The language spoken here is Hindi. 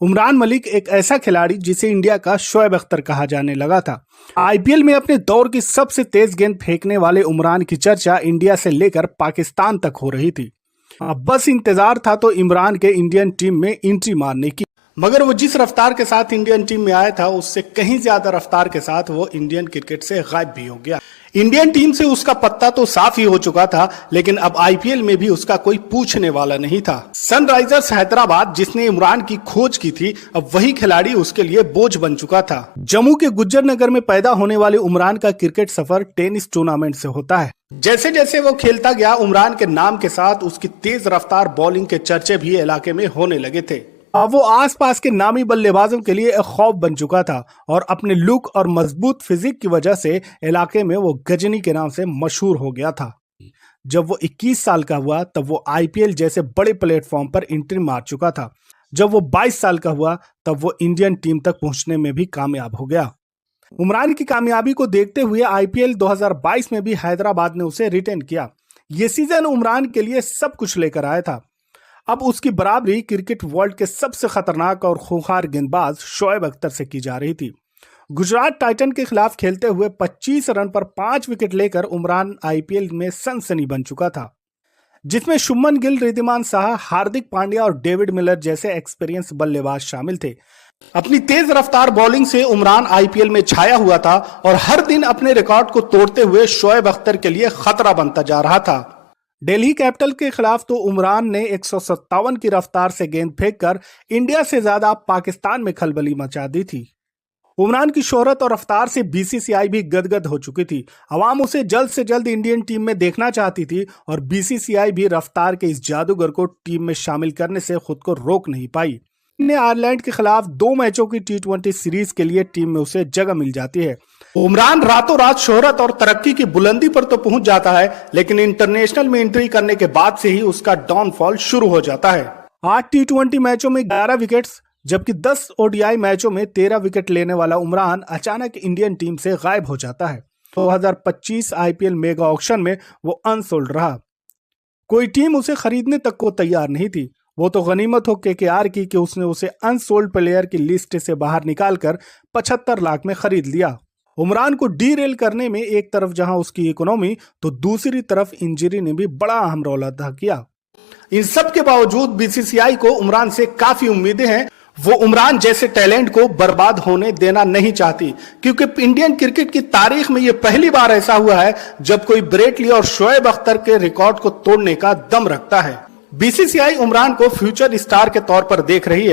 उमरान मलिक एक ऐसा खिलाड़ी जिसे इंडिया का शोएब अख्तर कहा जाने लगा था। आईपीएल में अपने दौर की सबसे तेज गेंद फेंकने वाले उमरान की चर्चा इंडिया से लेकर पाकिस्तान तक हो रही थी। अब बस इंतजार था तो इमरान के इंडियन टीम में एंट्री मारने की, मगर वो जिस रफ्तार के साथ इंडियन टीम में आया था उससे कहीं ज्यादा रफ्तार के साथ वो इंडियन क्रिकेट से गायब भी हो गया। इंडियन टीम से उसका पत्ता तो साफ ही हो चुका था, लेकिन अब आईपीएल में भी उसका कोई पूछने वाला नहीं था। सनराइजर्स हैदराबाद जिसने इमरान की खोज की थी, अब वही खिलाड़ी उसके लिए बोझ बन चुका था। जम्मू के गुज्जर नगर में पैदा होने वाले उमरान का क्रिकेट सफर टेनिस टूर्नामेंट से होता है। जैसे जैसे वो खेलता गया, उमरान के नाम के साथ उसकी तेज रफ्तार बॉलिंग के चर्चे भी इलाके में होने लगे थे। अब वो आसपास के नामी बल्लेबाजों के लिए एक खौफ बन चुका था और अपने लुक और मजबूत फिजिक की वजह से इलाके में वो गजनी के नाम से मशहूर हो गया था। जब वो 21 साल का हुआ तब वो आईपीएल जैसे बड़े प्लेटफॉर्म पर एंट्री मार चुका था। जब वो 22 साल का हुआ तब वो इंडियन टीम तक पहुंचने में भी कामयाब हो गया। उमरान की कामयाबी को देखते हुए आईपीएल 2022 में भी हैदराबाद ने उसे रिटेन किया। ये सीजन उमरान के लिए सब कुछ लेकर आया था। अब उसकी बराबरी क्रिकेट वर्ल्ड के सबसे खतरनाक और खूंखार गेंदबाज शोएब अख्तर से की जा रही थी। गुजरात टाइटन के खिलाफ खेलते हुए 25 रन पर 5 विकेट लेकर उमरान आईपीएल में सनसनी बन चुका था, जिसमें शुभमन गिल, रिद्धिमान साहा, हार्दिक पांड्या और डेविड मिलर जैसे एक्सपीरियंस बल्लेबाज शामिल थे। अपनी तेज रफ्तार बॉलिंग से उमरान आईपीएल में छाया हुआ था और हर दिन अपने रिकॉर्ड को तोड़ते हुए शोएब अख्तर के लिए खतरा बनता जा रहा था। दिल्ली कैपिटल के खिलाफ तो उमरान ने 157 की रफ्तार से गेंद फेंककर इंडिया से ज्यादा पाकिस्तान में खलबली मचा दी थी। उमरान की शोहरत और रफ्तार से बीसीसीआई भी गदगद हो चुकी थी। अवाम उसे जल्द से जल्द इंडियन टीम में देखना चाहती थी और बीसीसीआई भी रफ्तार के इस जादूगर को टीम में शामिल करने से खुद को रोक नहीं पाई। ने आयरलैंड के खिलाफ 2 मैचों की टी20 सीरीज के लिए टीम में उसे जगह मिल जाती है। उमरान रातों रात शोहरत और तरक्की की बुलंदी पर तो पहुंच जाता है, लेकिन इंटरनेशनल में एंट्री करने के बाद से ही उसका डाउनफॉल शुरू हो जाता है। 8 टी20 मैचों में 11 विकेट्स जबकि 10 ओडीआई मैचों में 13 विकेट लेने वाला उमरान अचानक इंडियन टीम से गायब हो जाता है। 2025 आईपीएल मेगा ऑक्शन में वो अनसोल्ड रहा। कोई टीम उसे खरीदने तक को तैयार नहीं थी। वो तो गनीमत हो केकेआर की कि उसने उसे अनसोल्ड प्लेयर की लिस्ट से बाहर निकालकर 75 लाख में खरीद लिया। उमरान को डीरेल करने में एक तरफ जहां उसकी इकोनॉमी तो दूसरी तरफ इंजरी ने भी बड़ा अहम रोल अदा किया। इन सब के बावजूद बीसीसीआई को उमरान से काफी उम्मीदें हैं। वो उमरान जैसे टैलेंट को बर्बाद होने देना नहीं चाहती, क्योंकि इंडियन क्रिकेट की तारीख में यह पहली बार ऐसा हुआ है जब कोई ब्रेट ली और शोएब अख्तर के रिकॉर्ड को तोड़ने का दम रखता है। बीसीसीआई उमरान को फ्यूचर स्टार के तौर पर देख रही है।